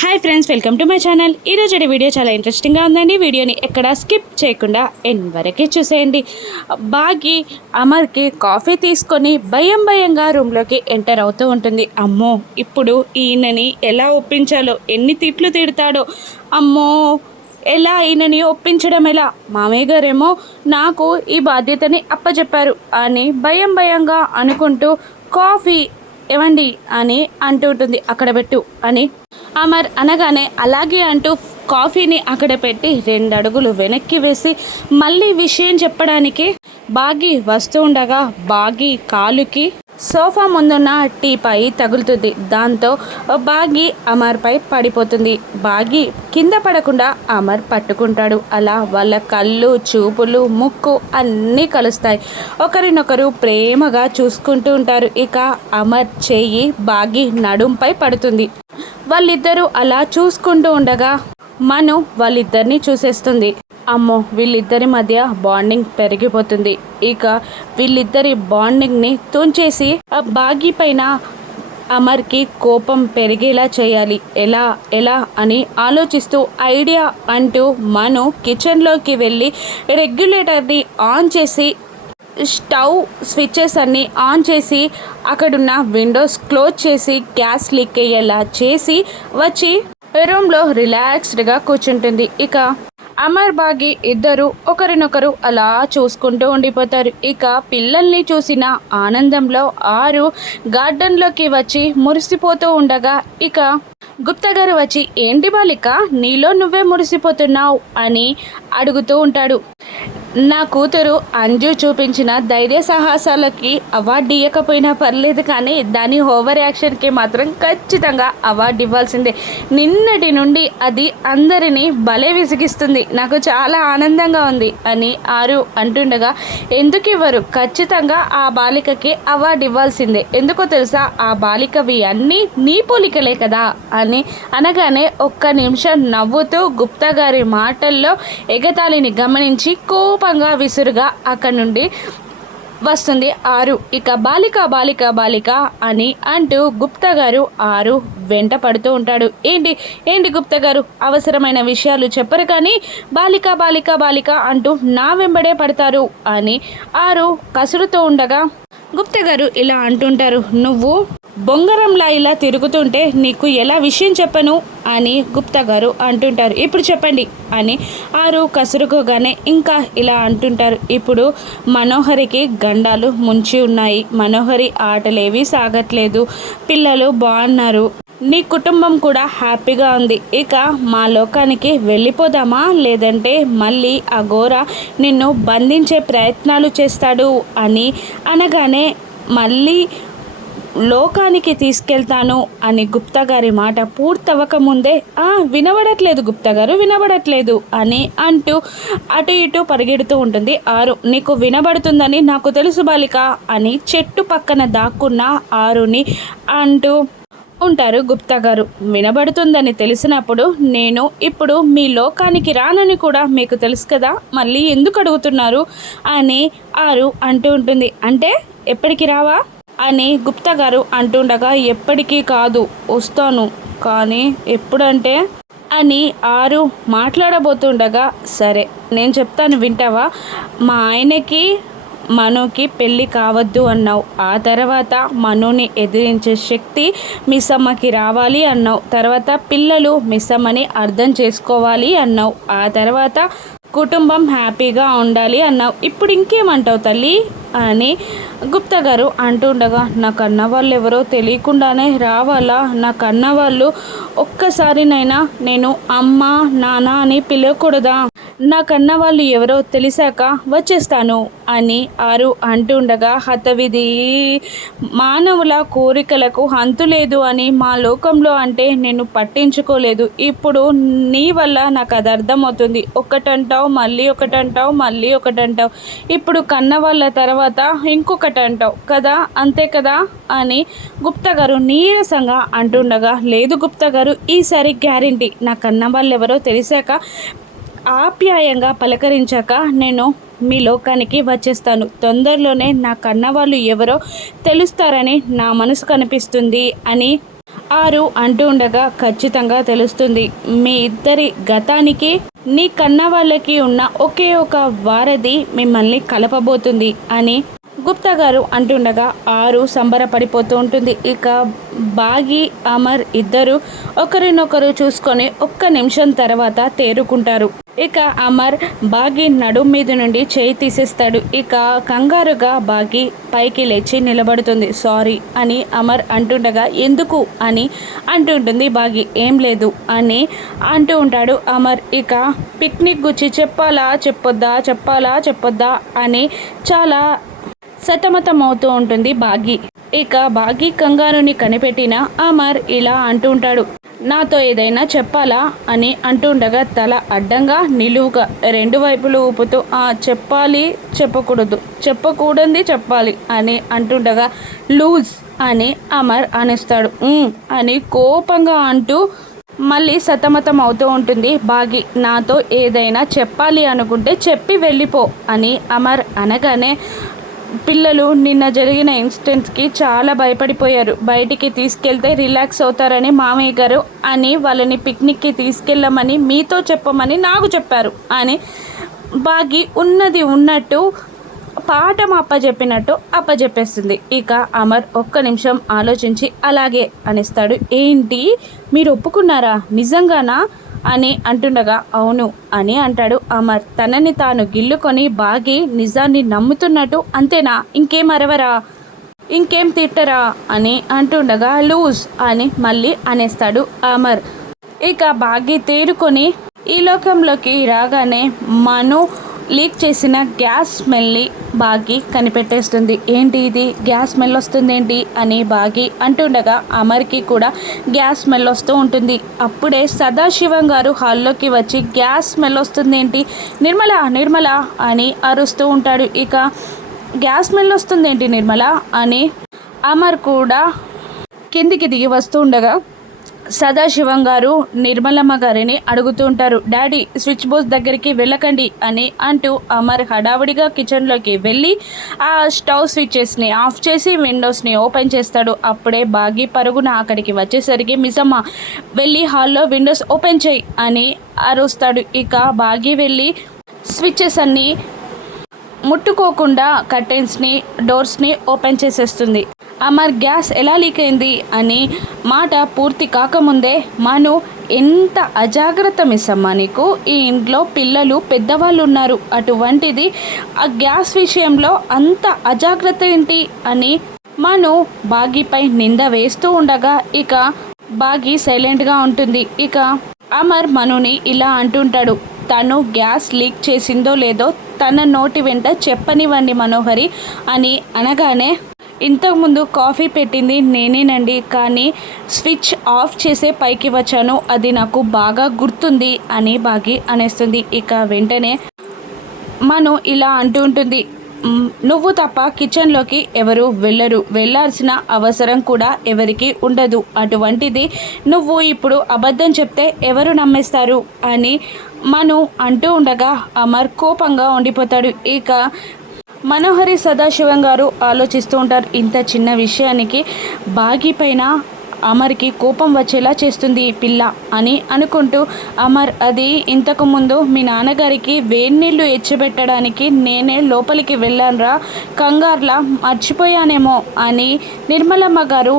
Hi friends, welcome to my channel. ఈరోజు video చాలా ఇంట్రెస్టింగ్గా ఉందండి. వీడియోని ఎక్కడ స్కిప్ చేయకుండా ఎండ్ వరకే చూసేయండి. బాగి అమర్కి కాఫీ తీసుకొని భయంగా రూమ్లోకి ఎంటర్ అవుతూ ఉంటుంది. అమ్మో, ఇప్పుడు ఈయనని ఎలా ఒప్పించాలో, ఎన్ని తిట్లు తిడతాడో, అమ్మో ఎలా ఈయనని ఒప్పించడం ఎలా. మామయ్య గారేమో నాకు ఈ బాధ్యతని అప్పచెప్పారు అని భయంగా అనుకుంటూ కాఫీ ఇవ్వండి అని అంటూ ఉంటుంది. అక్కడ పెట్టు అని అమర్ అనగానే అలాగే అంటూ కాఫీని అక్కడ పెట్టి 2 అడుగులు వెనక్కి వేసి మళ్ళీ విషయం చెప్పడానికి బాగి వస్తూ ఉండగా బాగి కాలుకి సోఫా ముందున్న టీపై తగులుతుంది. దాంతో బాగి అమర్పై పడిపోతుంది. బాగి కింద పడకుండా అమర్ పట్టుకుంటాడు. అలా వాళ్ళ కళ్ళు, చూపులు, ముక్కు అన్నీ కలుస్తాయి. ఒకరినొకరు ప్రేమగా చూసుకుంటూ ఉంటారు. ఇక అమర్ చెయ్యి బాగి నడుంపై పడుతుంది. వాళ్ళిద్దరూ అలా చూసుకుంటూ ఉండగా మను వాళ్ళిద్దరిని చూసేస్తుంది. అమ్మో, వీళ్ళిద్దరి మధ్య బాండింగ్ పెరిగిపోతుంది. ఇక వీళ్ళిద్దరి బాండింగ్ని తుంచేసి బాగి పైన అమర్కి కోపం పెరిగేలా చేయాలి. ఎలా అని ఆలోచిస్తూ ఐడియా అంటూ మను కిచెన్లోకి వెళ్ళి రెగ్యులేటర్ని ఆన్ చేసి స్టవ్ స్విచ్చెస్ అన్నీ ఆన్ చేసి అక్కడున్న విండోస్ క్లోజ్ చేసి గ్యాస్ లీక్ అయ్యేలా చేసి వచ్చి రూమ్లో రిలాక్స్డ్గా కూర్చుంటుంది. ఇక అమర్ బాగి ఇద్దరు ఒకరినొకరు అలా చూసుకుంటూ ఉండిపోతారు. ఇక పిల్లల్ని చూసిన ఆనందంలో ఆరు గార్డెన్లోకి వచ్చి మురిసిపోతూ ఉండగా ఇక గుప్తా గారు వచ్చి ఏంటి బాలిక, నీలో నువ్వే మురిసిపోతున్నావు అని అడుగుతూ ఉంటాడు. నా కూతురు అంజు చూపించిన ధైర్య సాహసాలకి అవార్డు ఇవ్వకపోయినా పర్లేదు, కానీ దాని ఓవర్ యాక్షన్కి మాత్రం ఖచ్చితంగా అవార్డు ఇవ్వాల్సిందే. నిన్నటి నుండి అది అందరినీ భలే విసిగిస్తుంది. నాకు చాలా ఆనందంగా ఉంది అని ఆరు అంటుండగా ఎందుకు ఇవ్వరు, ఖచ్చితంగా ఆ బాలికకి అవార్డు ఇవ్వాల్సిందే. ఎందుకో తెలుసా, ఆ బాలికవి అన్నీ నీ పోలికలే కదా అని అనగానే ఒక్క నిమిషం నవ్వుతూ గుప్తా గారి మాటల్లో ఎగతాళిని గమనించి కోపంగా విసురుగా అక్కడి నుండి వస్తుంది ఆరు. ఇక బాలిక బాలిక బాలిక అని అంటూ గుప్తా గారు ఆరు వెంట పడుతూ ఉంటాడు. ఏంటి గుప్తా గారు, అవసరమైన విషయాలు చెప్పరు కానీ బాలిక బాలిక బాలిక అంటూ నా వెంబడే పడతారు అని ఆరు కసురుతూ ఉండగా గుప్తా గారు ఇలా అంటుంటారు, నువ్వు బొంగరంలా ఇలా తిరుగుతుంటే నీకు ఎలా విషయం చెప్పను అని గుప్తా గారు అంటుంటారు. ఇప్పుడు చెప్పండి అని ఆరు కసురుకోగానే ఇంకా ఇలా అంటుంటారు. ఇప్పుడు మనోహరికి గండాలు ముంచి ఉన్నాయి. మనోహరి ఆటలేవి సాగట్లేదు. పిల్లలు బాగున్నారు. నీ కుటుంబం కూడా హ్యాపీగా ఉంది. ఇక మా లోకానికి వెళ్ళిపోదామా, లేదంటే మళ్ళీ ఆ ఘోర నిన్ను బంధించే ప్రయత్నాలు చేస్తాడు అని అనగానే మళ్ళీ లోకానికి తీసుకెళ్తాను అని గుప్తా గారి మాట పూర్తవ్వకముందే వినబడట్లేదు గుప్తా గారు, వినబడట్లేదు అని అంటూ అటు ఇటు పరిగెడుతూ ఉంటుంది ఆరు. నీకు వినబడుతుందని నాకు తెలుసు బాలిక అని చెట్టు పక్కన దాక్కున్న ఆరుని అంటూ ఉంటారు గుప్తా గారు. వినబడుతుందని తెలిసినప్పుడు నేను ఇప్పుడు మీ లోకానికి రానని కూడా మీకు తెలుసు కదా, మళ్ళీ ఎందుకు అడుగుతున్నారు అని ఆరు అంటూ ఉంటుంది. అంటే ఎప్పటికి రావా అని గుప్తా గారు అంటుండగా ఎప్పటికీ కాదు, వస్తాను, కానీ ఎప్పుడంటే అని ఆరు మాట్లాడబోతుండగా సరే నేను చెప్తాను వింటావా, మా ఆయనకి మనుకి పెళ్ళి కావద్దు అన్నావు. ఆ తర్వాత మనుని ఎదిరించే శక్తి మిస్సమ్మకి రావాలి అన్నావు. తర్వాత పిల్లలు మిస్సమ్మని అర్థం చేసుకోవాలి అన్నావు. ఆ తర్వాత కుటుంబం హ్యాపీగా ఉండాలి అన్నావు. ఇప్పుడు ఇంకేమంటావు తల్లి అని గుప్తా గారు అంటుండగా నా కన్న వాళ్ళు ఎవరో తెలియకుండానే రావాలా, నా కన్న వాళ్ళు ఒక్కసారినైనా నేను అమ్మ నాన్న అని పిలవకూడదా, నా కన్న వాళ్ళు ఎవరో తెలిసాక వచ్చేస్తాను అని ఆరు అంటుండగా హతవిధి మానవుల కోరికలకు హంతు లేదు అని మా లోకంలో అంటే నేను పట్టించుకోలేదు. ఇప్పుడు నీ వల్ల నాకు అది అర్థమవుతుంది. ఒకటంటావు మళ్ళీ ఒకటంటావు మళ్ళీ ఒకటంటావు, ఇప్పుడు కన్న వాళ్ళ తర్వాత ఇంకొకటి అంటావు కదా, అంతే కదా అని గుప్తా గారు నీరసంగా అంటుండగా లేదు గుప్తా గారు, ఈసారి గ్యారెంటీ నా కన్న వాళ్ళు ఎవరో తెలిసాక ఆప్యాయంగా పలకరించాక నేను మీ లోకానికి వచ్చేస్తాను. తొందరలోనే నా కన్న వాళ్ళు ఎవరో తెలుస్తారని నా మనసు కనిపిస్తుంది అని ఆరు అంటూ ఉండగా ఖచ్చితంగా తెలుస్తుంది. మీ ఇద్దరి గతానికి నీ కన్న వాళ్ళకి ఉన్న ఒకే ఒక వారధి మిమ్మల్ని కలపబోతుంది అని గుప్తా గారు అంటుండగా ఆరు సంబరపడిపోతూ ఉంటుంది. ఇక బాగి అమర్ ఇద్దరు ఒకరినొకరు చూసుకొని ఒక్క నిమిషం తర్వాత తేరుకుంటారు. ఇక అమర్ బాగి నడుం మీద నుండి చేయి తీసేస్తాడు. ఇక కంగారుగా బాగి పైకి లేచి నిలబడుతుంది. సారీ అని అమర్ అంటుండగా ఎందుకు అని అంటుంటుంది బాగి. ఏం లేదు అని అంటూ ఉంటాడు అమర్. ఇక పిక్నిక్ గురించి చెప్పాలా చెప్పొద్దా అని చాలా సతమతం అవుతూ ఉంటుంది బాగి. ఇక బాగి కంగారుని కనిపెట్టిన అమర్ ఇలా అంటూ ఉంటాడు. నాతో ఏదైనా చెప్పాలా అని అంటుండగా తల అడ్డంగా నిలువుగా రెండు వైపులు ఊపుతూ చెప్పాలి చెప్పకూడదు చెప్పాలి అని అంటుండగా లూజ్ అని అమర్ అనేస్తాడు. అని కోపంగా అంటూ మళ్ళీ సతమతం అవుతూ ఉంటుంది బాగి. నాతో ఏదైనా చెప్పాలి అనుకుంటే చెప్పి వెళ్ళిపో అని అమర్ అనగానే పిల్లలు నిన్న జరిగిన ఇన్సిడెంట్స్కి చాలా భయపడిపోయారు. బయటికి తీసుకెళ్తే రిలాక్స్ అవుతారని మామయ్య గారు అని వాళ్ళని పిక్నిక్కి తీసుకెళ్ళమని మీతో చెప్పమని నాకు చెప్పారు అని బాగి ఉన్నది ఉన్నట్టు పాఠం అప్పజెప్పేస్తుంది. ఇక అమర్ ఒక్క నిమిషం ఆలోచించి అలాగే అనిస్తాడు. ఏంటి మీరు ఒప్పుకున్నారా నిజంగానా అని అంటుండగా అవును అని అంటాడు అమర్. తనని తాను గిల్లుకొని బాగి నిజాన్ని నమ్ముతున్నట్టు అంతేనా, ఇంకేం అరవరా, ఇంకేం తిట్టరా అని అంటుండగా లూజ్ అని మళ్ళీ అనేస్తాడు అమర్. ఇక బాగి తేరుకొని ఈ లోకంలోకి రాగానే మను లీక్ చేసిన గ్యాస్ స్మెల్ని బాగి కనిపెట్టేస్తుంది. ఏంటి ఇది గ్యాస్ స్మెల్ వస్తుందేంటి అని బాగి అంటుండగా అమర్కి కూడా గ్యాస్ స్మెల్ వస్తూ ఉంటుంది. అప్పుడే సదాశివం గారు హాల్లోకి వచ్చి గ్యాస్ స్మెల్ వస్తుందేంటి నిర్మల అని అరుస్తూ ఉంటాడు. ఇక గ్యాస్ స్మెల్ వస్తుందేంటి నిర్మల అని అమర్ కూడా కిందికి దిగి వస్తూ ఉండగా సదాశివం గారు నిర్మలమ్మ గారిని అడుగుతూ ఉంటారు. డాడీ స్విచ్ బోర్డ్ దగ్గరికి వెళ్ళకండి అని అంటూ అమర్ హడావుడిగా కిచెన్లోకి వెళ్ళి ఆ స్టవ్ స్విచెస్ని ఆఫ్ చేసి విండోస్ని ఓపెన్ చేస్తాడు. అప్పుడే బాగి పరుగున అక్కడికి వచ్చేసరికి మిసమ్మ వెళ్ళి హాల్లో విండోస్ ఓపెన్ చేయి అని అరుస్తాడు. ఇక బాగి వెళ్ళి స్విచెస్ అన్నీ ముట్టుకోకుండా కర్టెన్స్ని డోర్స్ని ఓపెన్ చేసేస్తుంది. అమర్ గ్యాస్ ఎలా లీక్ అయింది అని మాట పూర్తి కాకముందే మను ఎంత అజాగ్రత్త మిస్సమ్మా నీకు, ఈ ఇంట్లో పిల్లలు పెద్దవాళ్ళు ఉన్నారు, అటువంటిది ఆ గ్యాస్ విషయంలో అంత అజాగ్రత్త ఏంటి అని మను బాగిపై నింద వేస్తూ ఉండగా ఇక బాగి సైలెంట్గా ఉంటుంది. ఇక అమర్ మనుని ఇలా అంటుంటాడు. తను గ్యాస్ లీక్ చేసిందో లేదో తన నోటి వెంట చెప్పనివ్వండి మనోహరి అని అనగానే ఇంతకుముందు కాఫీ పెట్టింది నేనేనండి, కానీ స్విచ్ ఆఫ్ చేసే పైకి వచ్చాను, అది నాకు బాగా గుర్తుంది అని బాగి అనేస్తుంది. ఇక వెంటనే మను ఇలా అంటూ ఉంటుంది. నువ్వు తప్ప కిచెన్లోకి ఎవరు వెళ్ళరు, వెళ్ళాల్సిన అవసరం కూడా ఎవరికి ఉండదు, అటువంటిది నువ్వు ఇప్పుడు అబద్ధం చెప్తే ఎవరు నమ్మేస్తారు అని మను అంటూ ఉండగా అమర్ కోపంగా ఉండిపోతాడు. ఇక మనోహరి సదాశివం గారు ఆలోచిస్తూ ఉంటారు. ఇంత చిన్న విషయానికి బాగి పైన అమర్కి కోపం వచ్చేలా చేస్తుంది పిల్ల అని అనుకుంటూ అమర్ అది ఇంతకుముందు మీ నాన్నగారికి వేడినీళ్ళు ఎచ్చిపెట్టడానికి నేనే లోపలికి వెళ్ళానురా, కంగార్లా మర్చిపోయానేమో అని నిర్మలమ్మ గారు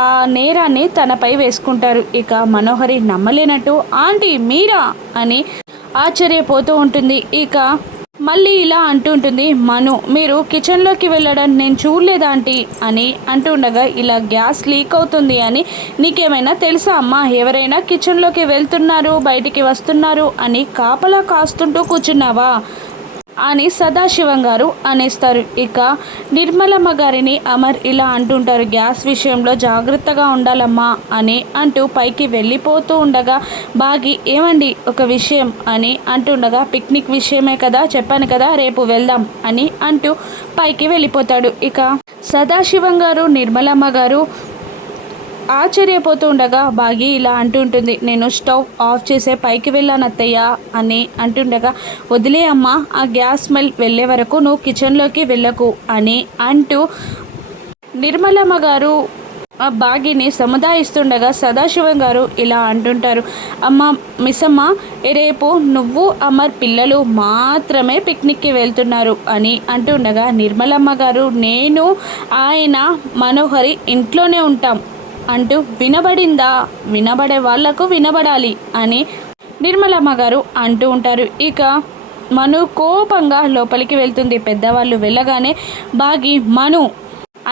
ఆ నేరాన్ని తనపై వేసుకుంటారు. ఇక మనోహరి నమ్మలేనట్టు ఆంటీ మీరా అని ఆశ్చర్యపోతూ ఉంటుంది. ఇక మళ్ళీ ఇలా అంటుంటుంది. మను మీరు కిచెన్లోకి వెళ్ళడం నేను చూడలేదా ఆంటీ అని అంటుండగా ఇలా గ్యాస్ లీక్ అవుతుంది అని నీకేమైనా తెలుసా అమ్మా, ఎవరైనా కిచెన్లోకి వెళ్తున్నారు బయటికి వస్తున్నారు అని కాపలా కాస్తుంటూ కూర్చున్నావా అని సదాశివం గారు అనేస్తారు. ఇక నిర్మలమ్మ గారిని అమర్ ఇలా అంటుంటారు. గ్యాస్ విషయంలో జాగ్రత్తగా ఉండాలమ్మా అని అంటూ పైకి వెళ్ళిపోతూ ఉండగా బాగి ఏమండి ఒక విషయం అని అంటుండగా పిక్నిక్ విషయమే కదా, చెప్పాను కదా రేపు వెళ్దాం అని అంటూ పైకి వెళ్ళిపోతాడు. ఇక సదాశివం గారు నిర్మలమ్మ గారు ఆశ్చర్యపోతూ ఉండగా బాగి ఇలా అంటుంటుంది. నేను స్టవ్ ఆఫ్ చేసే పైకి వెళ్ళాను అత్తయ్య అని అంటుండగా వదిలే అమ్మా, ఆ గ్యాస్ స్మెల్ వెళ్ళే వరకు నువ్వు కిచెన్లోకి వెళ్ళకు అని అంటూ నిర్మలమ్మ గారు ఆ బాగిని సముదాయిస్తుండగా సదాశివం గారు ఇలా అంటుంటారు, అమ్మ మిస్సమ్మ, రేపు నువ్వు అమర్ పిల్లలు మాత్రమే పిక్నిక్కి వెళ్తున్నారు అని అంటుండగా నిర్మలమ్మ గారు, నేను ఆయన మనోహరి ఇంట్లోనే ఉంటాం అంటూ వినబడిందా, వినబడే వాళ్లకు వినబడాలి అని నిర్మలమ్మ గారు అంటూ ఉంటారు. ఇక మను కోపంగా లోపలికి వెళ్తుంది. పెద్దవాళ్ళు వెళ్ళగానే బాగి మను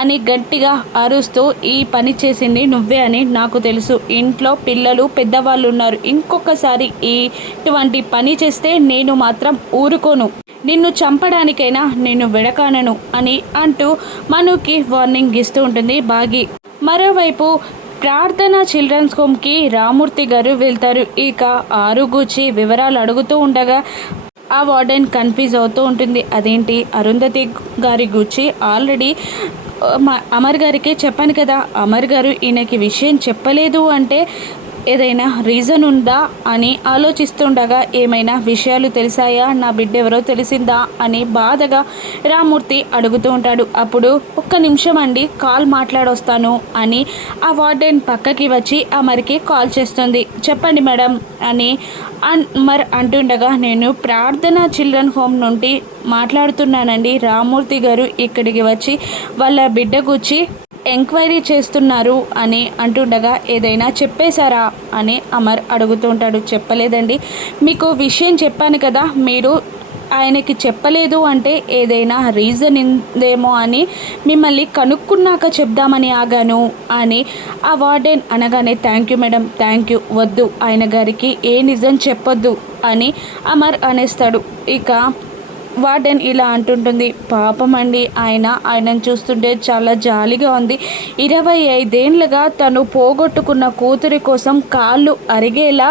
అని గట్టిగా అరుస్తూ, ఈ పని చేసింది నువ్వే అని నాకు తెలుసు, ఇంట్లో పిల్లలు పెద్దవాళ్ళు ఉన్నారు, ఇంకొకసారి ఇటువంటి పని చేస్తే నేను మాత్రం ఊరుకోను, నిన్ను చంపడానికైనా నేను వెడకానను అని అంటూ మనుకి వార్నింగ్ ఇస్తూ ఉంటుంది బాగి. మరోవైపు ప్రార్థన చిల్డ్రన్స్ హోమ్కి రామూర్తి గారు వెళ్తారు. ఇక ఆరుగుచి వివరాలు అడుగుతూ ఉండగా ఆ వార్డెన్ కన్ఫ్యూజ్ అవుతూ ఉంటుంది. అదేంటి, అరుంధతి గారి గురించి ఆల్రెడీ అమర్ గారికి చెప్పాను కదా, అమర్ గారు ఈయనకి విషయం చెప్పలేదు అంటే ఏదైనా రీజన్ ఉందా అని ఆలోచిస్తుండగా, ఏమైనా విషయాలు తెలిసాయా, నా బిడ్డ ఎవరో తెలిసిందా అని బాధగా రామూర్తి అడుగుతూ ఉంటాడు. అప్పుడు ఒక్క నిమిషం అండి, కాల్ మాట్లాడొస్తాను అని ఆ వార్డెన్ పక్కకి వచ్చి అమర్కి కాల్ చేస్తుంది. చెప్పండి మేడం అని అమర్ అంటుండగా, నేను ప్రార్థన చిల్డ్రన్ హోమ్ నుండి మాట్లాడుతున్నానండి, రామూర్తి గారు ఇక్కడికి వచ్చి వాళ్ళ బిడ్డ గురించి ఎంక్వైరీ చేస్తున్నారు అని అంటుండగా, ఏదైనా చెప్పేశారా అని అమర్ అడుగుతూ ఉంటాడు. చెప్పలేదండి, మీకు విషయం చెప్పాను కదా, మీరు ఆయనకి చెప్పలేదు అంటే ఏదైనా రీజన్ ఉందేమో అని మిమ్మల్ని కనుక్కున్నాక చెప్దామని ఆగాను అని ఆ వార్డెన్ అనగానే, thank you madam, thank you, వద్దు ఆయన గారికి ఏ నిజం చెప్పొద్దు అని అమర్ అనేస్తాడు. ఇక వార్డెన్ ఇలా అంటుంటుంది, పాపం అండి, ఆయనను చూస్తుంటే చాలా జాలిగా ఉంది, 25 ఏళ్ళుగా తను పోగొట్టుకున్న కూతురి కోసం కాళ్ళు అరిగేలా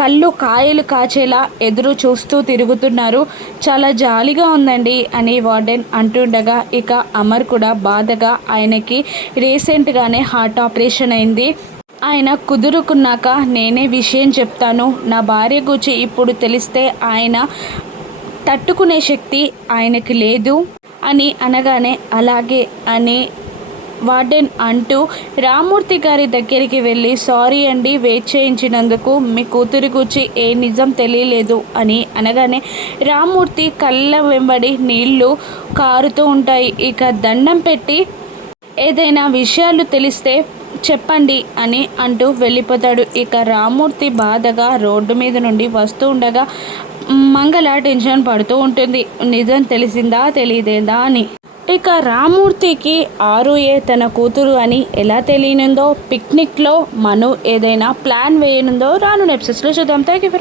కళ్ళు కాయలు కాచేలా ఎదురు చూస్తూ తిరుగుతున్నారు, చాలా జాలిగా ఉందండి అని వార్డెన్ అంటుండగా, ఇక అమర్ కూడా బాధగా, ఆయనకి రీసెంట్గానే హార్ట్ ఆపరేషన్ అయింది, ఆయన కుదురుకున్నాక నేనే విషయం చెప్తాను, నా భార్య గురించి ఇప్పుడు తెలిస్తే ఆయన తట్టుకునే శక్తి ఆయనకి లేదు అని అనగానే, అలాగే అని వార్డెన్ అంటూ రామూర్తి గారి దగ్గరికి వెళ్ళి, సారీ అండి వెయిట్ చేయించినందుకు, మీ కూతురి గురించి ఏ నిజం తెలియలేదు అని అనగానే రామూర్తి కళ్ళ వెంబడి నీళ్లు కారుతూ ఉంటాయి. ఇక దండం పెట్టి, ఏదైనా విషయాలు తెలిస్తే చెప్పండి అని అంటూ వెళ్ళిపోతాడు. ఇక రామూర్తి బాధగా రోడ్డు మీద నుండి వస్తూ ఉండగా మంగళ టెన్షన్ పడుతూ ఉంటుంది, నిజం తెలిసిందా తెలియదేందా అని. ఇక రామూర్తికి ఆరుయే తన కూతురు అని ఎలా తెలియనుందో, పిక్నిక్లో మను ఏదైనా ప్లాన్ వేయనుందో రాను ఎపిసోడ్స్లో చూద్దాం. Thank you.